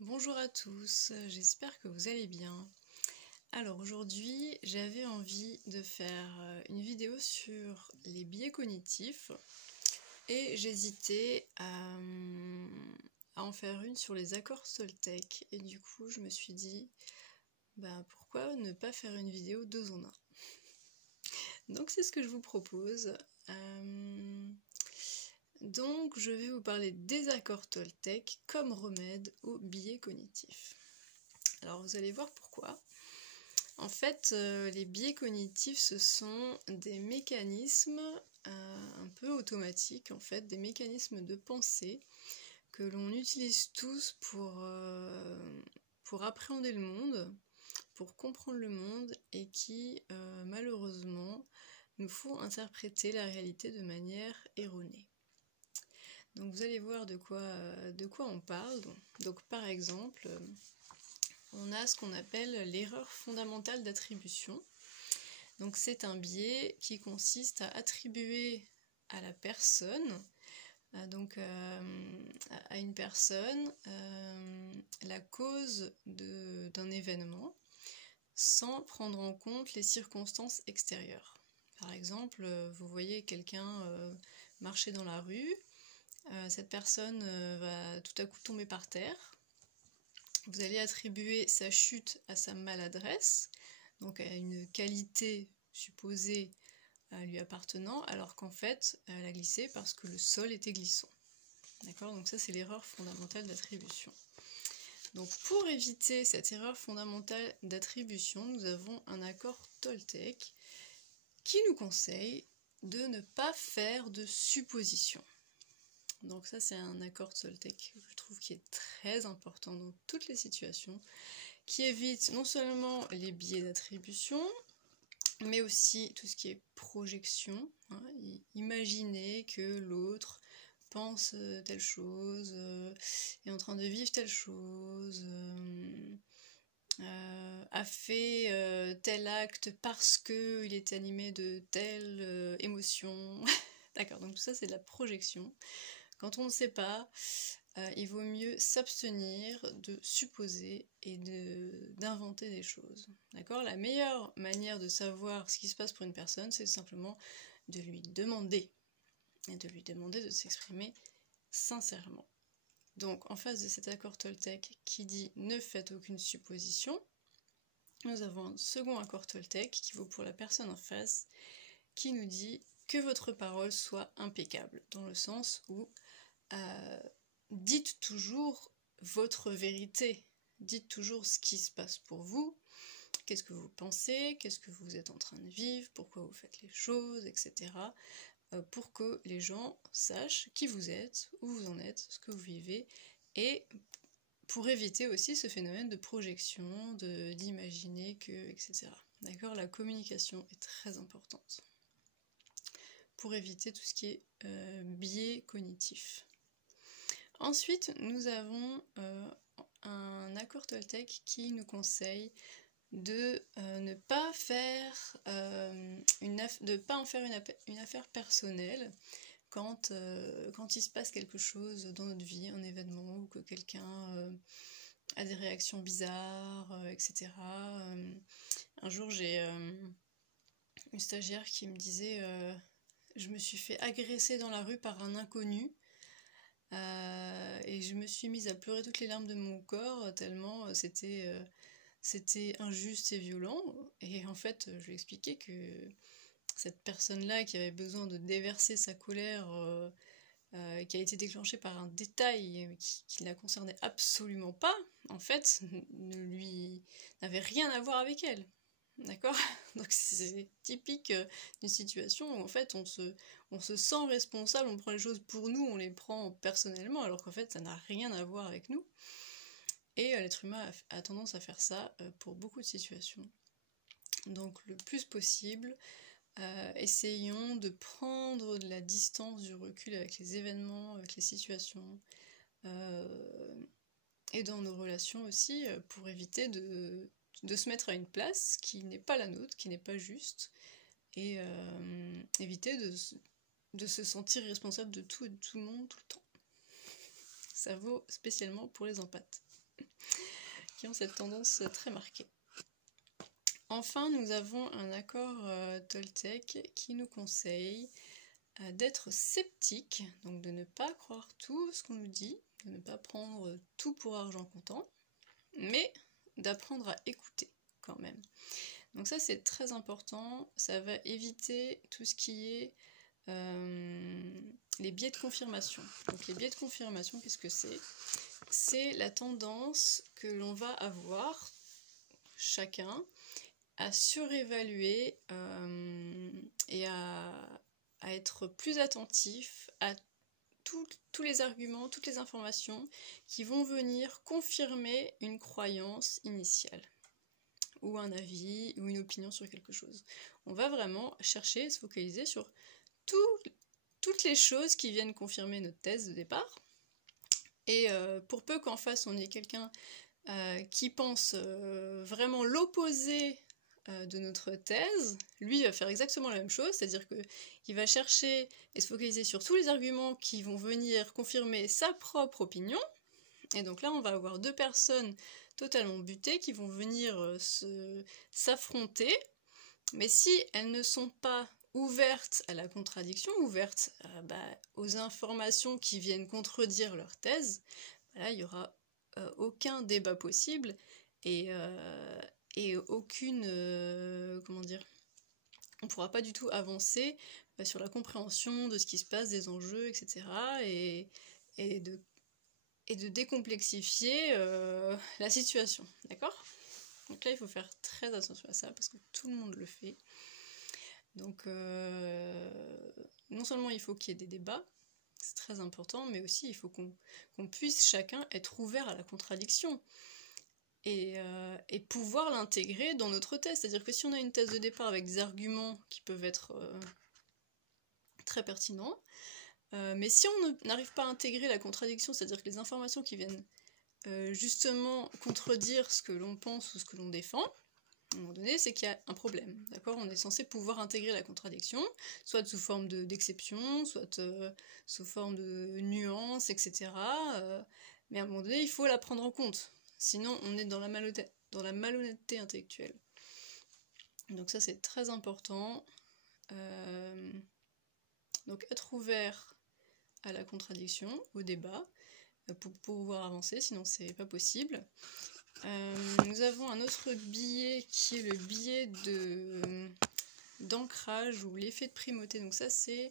Bonjour à tous, j'espère que vous allez bien. Alors aujourd'hui, j'avais envie de faire une vidéo sur les biais cognitifs et j'hésitais à en faire une sur les accords Toltec et du coup je me suis dit pourquoi ne pas faire une vidéo 2 en 1. Donc c'est ce que je vous propose. Donc je vais vous parler des accords Toltec comme remède aux biais cognitifs. Alors vous allez voir pourquoi. En fait, les biais cognitifs, ce sont des mécanismes un peu automatiques, en fait, des mécanismes de pensée que l'on utilise tous pour appréhender le monde, pour comprendre le monde, et qui, malheureusement, nous font interpréter la réalité de manière erronée. Donc vous allez voir de quoi on parle. Donc par exemple, on a ce qu'on appelle l'erreur fondamentale d'attribution. Donc c'est un biais qui consiste à attribuer à la personne, à une personne, la cause d'un événement sans prendre en compte les circonstances extérieures. Par exemple, vous voyez quelqu'un marcher dans la rue, cette personne va tout à coup tomber par terre. Vous allez attribuer sa chute à sa maladresse, donc à une qualité supposée lui appartenant, alors qu'en fait, elle a glissé parce que le sol était glissant. D'accord ? Donc ça, c'est l'erreur fondamentale d'attribution. Donc pour éviter cette erreur fondamentale d'attribution, nous avons un accord Toltec qui nous conseille de ne pas faire de suppositions. Donc ça, c'est un accord Toltec que je trouve qui est très important dans toutes les situations, qui évite non seulement les biais d'attribution, mais aussi tout ce qui est projection. Imaginer que l'autre pense telle chose, est en train de vivre telle chose, a fait tel acte parce qu'il est animé de telle émotion. D'accord, donc tout ça c'est de la projection. Quand on ne sait pas, il vaut mieux s'abstenir de supposer et d'inventer des choses. D'accord ? La meilleure manière de savoir ce qui se passe pour une personne, c'est simplement de lui demander. Et de lui demander de s'exprimer sincèrement. Donc en face de cet accord Toltec qui dit ne faites aucune supposition, nous avons un second accord Toltec qui vaut pour la personne en face, qui nous dit que votre parole soit impeccable, dans le sens où dites toujours votre vérité, dites toujours ce qui se passe pour vous, qu'est-ce que vous pensez, qu'est-ce que vous êtes en train de vivre, pourquoi vous faites les choses, etc. Pour que les gens sachent qui vous êtes, où vous en êtes, ce que vous vivez, et pour éviter aussi ce phénomène de projection, d'imaginer que, etc. D'accord ? La communication est très importante pour éviter tout ce qui est biais cognitif. Ensuite, nous avons un accord Toltec qui nous conseille de ne pas faire en faire une affaire personnelle quand il se passe quelque chose dans notre vie, un événement, ou que quelqu'un a des réactions bizarres, etc. Un jour, j'ai une stagiaire qui me disait je me suis fait agresser dans la rue par un inconnu. Et je me suis mise à pleurer toutes les larmes de mon corps, tellement c'était injuste et violent. Et en fait, je lui ai expliqué que cette personne-là qui avait besoin de déverser sa colère, qui a été déclenchée par un détail qui ne la concernait absolument pas, en fait, n'avait rien à voir avec elle. D'accord ? Donc c'est typique d'une situation où en fait on se sent responsable, on prend les choses pour nous, on les prend personnellement, alors qu'en fait ça n'a rien à voir avec nous. Et l'être humain a tendance à faire ça pour beaucoup de situations. Donc le plus possible, essayons de prendre de la distance, du recul avec les événements, avec les situations, et dans nos relations aussi, pour éviter de se mettre à une place qui n'est pas la nôtre, qui n'est pas juste, et éviter de se sentir responsable de tout et de tout le monde tout le temps. Ça vaut spécialement pour les empathes. qui ont cette tendance très marquée. Enfin, nous avons un accord Toltec qui nous conseille d'être sceptique, donc de ne pas croire tout ce qu'on nous dit, de ne pas prendre tout pour argent comptant, mais d'apprendre à écouter quand même. Donc ça c'est très important, ça va éviter tout ce qui est les biais de confirmation. Donc les biais de confirmation, qu'est-ce que c'est ? C'est la tendance que l'on va avoir, chacun, à surévaluer et à être plus attentif à tous les arguments, toutes les informations qui vont venir confirmer une croyance initiale, ou un avis, ou une opinion sur quelque chose. On va vraiment chercher à se focaliser sur toutes les choses qui viennent confirmer notre thèse de départ, et pour peu qu'en face on ait quelqu'un qui pense vraiment l'opposé de notre thèse, lui va faire exactement la même chose, c'est-à-dire qu'il va chercher et se focaliser sur tous les arguments qui vont venir confirmer sa propre opinion, et donc là on va avoir deux personnes totalement butées qui vont venir s'affronter, mais si elles ne sont pas ouvertes à la contradiction, ouvertes aux informations qui viennent contredire leur thèse, là il n'y aura aucun débat possible, et aucune, comment dire, on ne pourra pas du tout avancer sur la compréhension de ce qui se passe, des enjeux, etc. et de décomplexifier la situation, d'accord ? Donc là, il faut faire très attention à ça, parce que tout le monde le fait. Donc, non seulement il faut qu'il y ait des débats, c'est très important, mais aussi il faut qu'on puisse chacun être ouvert à la contradiction. Et pouvoir l'intégrer dans notre thèse. C'est-à-dire que si on a une thèse de départ avec des arguments qui peuvent être très pertinents, mais si on n'arrive pas à intégrer la contradiction, c'est-à-dire que les informations qui viennent justement contredire ce que l'on pense ou ce que l'on défend, à un moment donné, c'est qu'il y a un problème. D'accord ? On est censé pouvoir intégrer la contradiction, soit sous forme d'exception, soit sous forme de nuance, etc. Mais à un moment donné, il faut la prendre en compte. Sinon, on est dans la malhonnêteté intellectuelle. Donc ça, c'est très important. Donc être ouvert à la contradiction, au débat, pour pouvoir avancer, sinon c'est pas possible. Nous avons un autre biais qui est le biais d'ancrage ou l'effet de primauté. Donc ça, c'est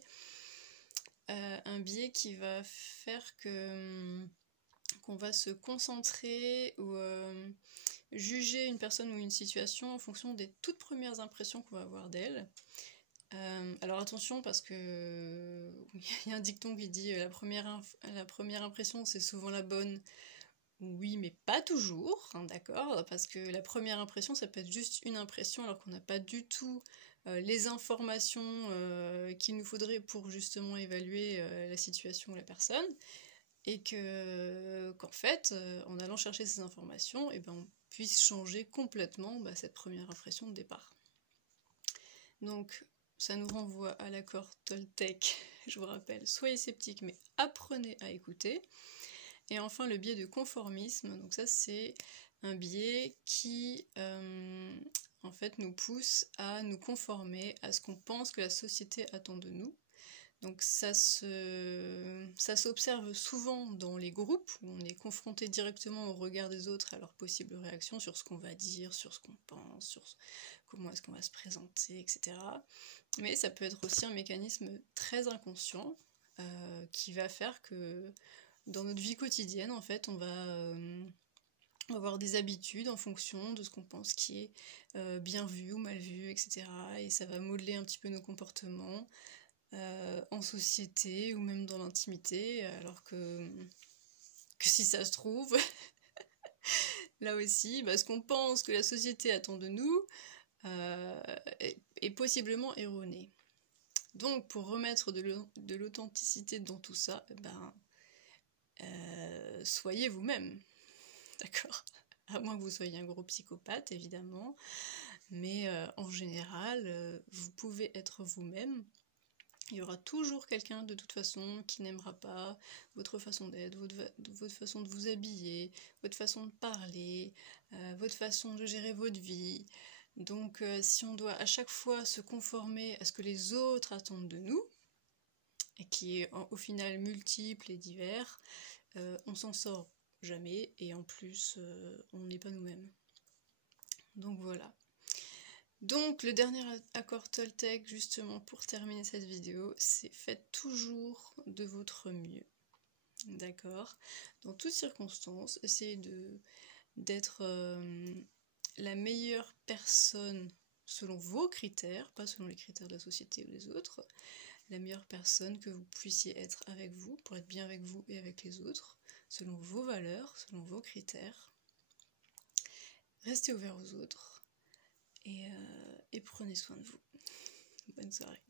un biais qui va faire qu'on va se concentrer ou juger une personne ou une situation en fonction des toutes premières impressions qu'on va avoir d'elle. Alors attention, parce que y a un dicton qui dit la première impression c'est souvent la bonne. Oui, mais pas toujours, hein, d'accord, parce que la première impression ça peut être juste une impression alors qu'on n'a pas du tout les informations qu'il nous faudrait pour justement évaluer la situation ou la personne. Et qu'en fait, en allant chercher ces informations, on puisse changer complètement cette première impression de départ. Donc, ça nous renvoie à l'accord Toltec, je vous rappelle, soyez sceptiques, mais apprenez à écouter. Et enfin, le biais de conformisme, donc ça c'est un biais qui en fait nous pousse à nous conformer à ce qu'on pense que la société attend de nous. Donc ça s'observe souvent dans les groupes, où on est confronté directement au regard des autres, à leurs possibles réactions sur ce qu'on va dire, sur ce qu'on pense, sur comment est-ce qu'on va se présenter, etc. Mais ça peut être aussi un mécanisme très inconscient qui va faire que dans notre vie quotidienne, en fait, on va avoir des habitudes en fonction de ce qu'on pense qui est bien vu ou mal vu, etc. Et ça va modeler un petit peu nos comportements en société ou même dans l'intimité, alors que si ça se trouve, là aussi, ce qu'on pense que la société attend de nous est possiblement erroné. Donc pour remettre de l'authenticité dans tout ça, soyez vous-même, d'accord ? À moins que vous soyez un gros psychopathe, évidemment, mais en général, vous pouvez être vous-même. Il y aura toujours quelqu'un de toute façon qui n'aimera pas votre façon d'être, votre façon de vous habiller, votre façon de parler, votre façon de gérer votre vie. Donc si on doit à chaque fois se conformer à ce que les autres attendent de nous, et qui est au final multiple et divers, on s'en sort jamais et en plus on n'est pas nous-mêmes. Donc voilà. Donc le dernier accord Toltec justement pour terminer cette vidéo, c'est faites toujours de votre mieux. D'accord? Dans toutes circonstances, essayez d'être la meilleure personne selon vos critères, pas selon les critères de la société ou des autres, la meilleure personne que vous puissiez être avec vous, pour être bien avec vous et avec les autres, selon vos valeurs, selon vos critères. Restez ouvert aux autres et prenez soin de vous. Bonne soirée.